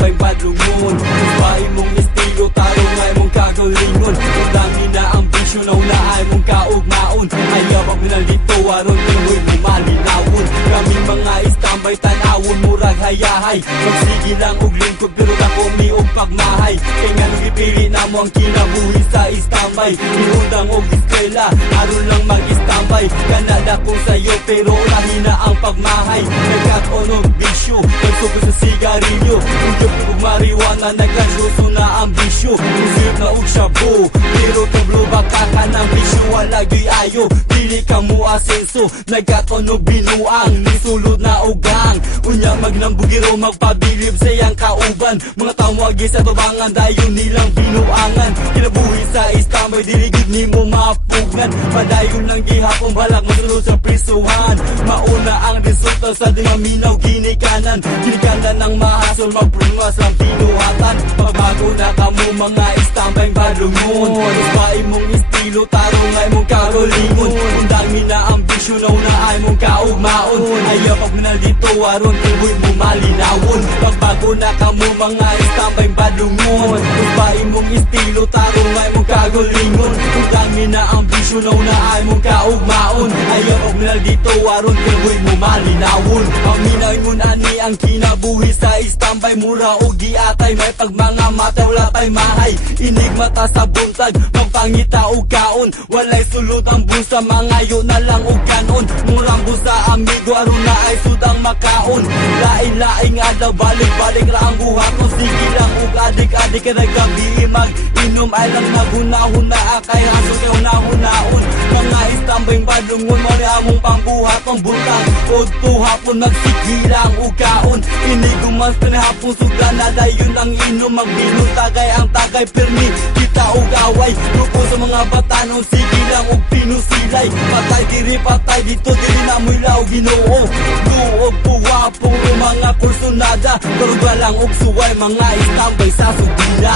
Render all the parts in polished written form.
istampay badlungon. Bahay mong estilo, tarong ay mong kagalingon. Dami na ambisyon na unahay mong kaugmaon. Ayaw pag minalito, aron tingoy mo malinawon. Kami mga istampay tanawon, murag hayahay. Magsige lang og lingkod, pero ako miog pagmahay. Kaya nga nung ipili na mo ang kinabuhi sa istampay. Iundang og eskwela, aron lang mag-istampay. Kanada ko sa'yo, pero lahina ang pagmahay. Nagkatonog bisyo, nagsugod sa sigarilyo. Udyok kong mariwana, nagkasuso na ang bisyo. Musip na og shabu, pero tablo baka ka ng bisyo. Walagyo'y ayo, dili ka mo asenso. Nagkatonog binuang, nisulod na ugang. Unya magnambugiro, magpabilib sa iyang kauban. Mga tawagi sa tubangan, dayon nilang binuangan. Kinabuhi sa istampay, diligid ni mo mapugnan. Padayon lang gihapon, balak masulod sa prisuhan. Mauna ang resulta sa di maminaw ginikanan. Ginikanan ng mahasol, magprungas lang pinuhatan. Pagbago na kamo mga istampay badlungon. Bahay mong estilo, tarong ay mong karolingon. Undangin na ambisyon na una ay mong kaugmaon. Ayaw pag minalito, aron tibuy mo malinawon. Pagbago na kamo mga istampay badlungon. Bahay mong estilo, tarong ay mong karolingon. Undangin na ambisyon na una ay mong kaugmaon. Ayaw pag minalito, aron tibuy mo malinawon. Paminawin mo na ni ang kinabuhi sa istampay. Mura o giatay, may pag mga mata wala tay mahay. Inig mata sa buntag, magpangita o kaon. Walay sulod ang busa, mangayo na lang o kanon. Murang busa amigo, aron na ay sudang makaon. Lain-laing adlaw, balik-balik ra ang buhaton. Sige lang og adik-adik ka naggabi mag-inom. Ay lang naghunahon na akay haso kay hunahon-naon. Mga istampay badlungon, mali among pangbuhaton. Buntag o tuhapon, magsigilang o kaon. Inigumas pinahapon, suga na dayon ang inom. Magbinong tagay ang tagay, permi kita o gaway. Grupo sa mga batanon, sige lang o pinusilay. Patay diri, patay dito, diri na mo'y lao ginoo. Duog puwapong mga kursunada. Karuga lang og suway, mga istampay sa sudila.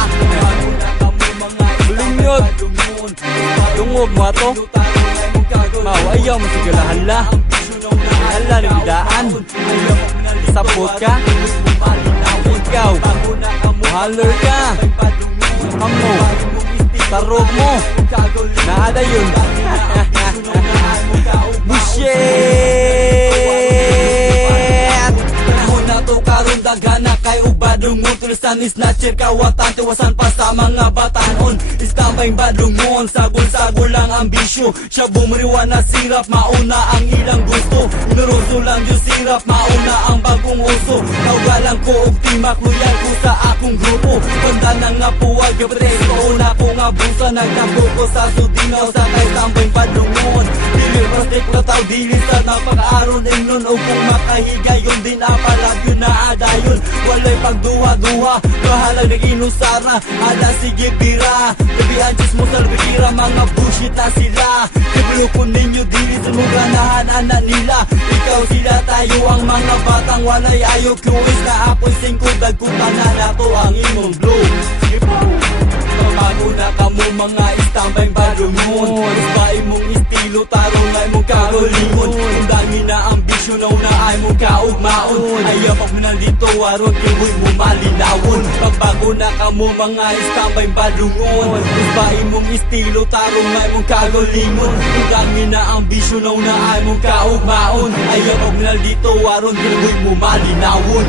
Linyod tungog mo ato mawayaw mo sige hala hala nagdaan sapot ka ikaw haller ka amo tarog mo naada yun bushit panahon na to karon dagana kay ubadlungon. Tulisan is snatcher kawatan, tiwasan pa sa mga batanon. Istampay badlungon, sagol-sagol lang ambisyo. Siya bumriwa na sirap, mauna ang ilang gusto. Inuruso lang yung sirap, mauna ang bagong uso. Kaugalang ko og timak, loyal ko sa akong grupo. Banda na nga puwag, kapatid ko una ko nga busa. Nagtampo ko sa sudinaw, sa kay istampay badlungon. Dili plastic na tao, dili sa napaka-aron ingnon. O kung makahiga yun din apalag yun na adayon. Walay pagduha-duha, kahalag nag-inusara. Ala sige pira, tabihan just mo salbikira. Mga bullshit na sila, kiblukon ninyo dili sa mga ganahan anak nila. Ikaw sila tayo ang mga batang walay ayo. Kuwis na apoy singkod, dagkutan na nato ang imong blow. Sige po, pamago na kamo mga istampay badlungon. Bahay mong estilo, tarong ay mong karolingon. Undangin na ambisyon na una ay mong kaugmaon. Ayaw pag minalito, aron tibuy mo malinawon. Pagbago na kamo mga istampay badlungon. Bahay mong estilo, tarong ay mong karolingon. Undangin na ambisyon na una ay mong kaugmaon. Ayaw pag minalito, aron tibuy mo malinawon.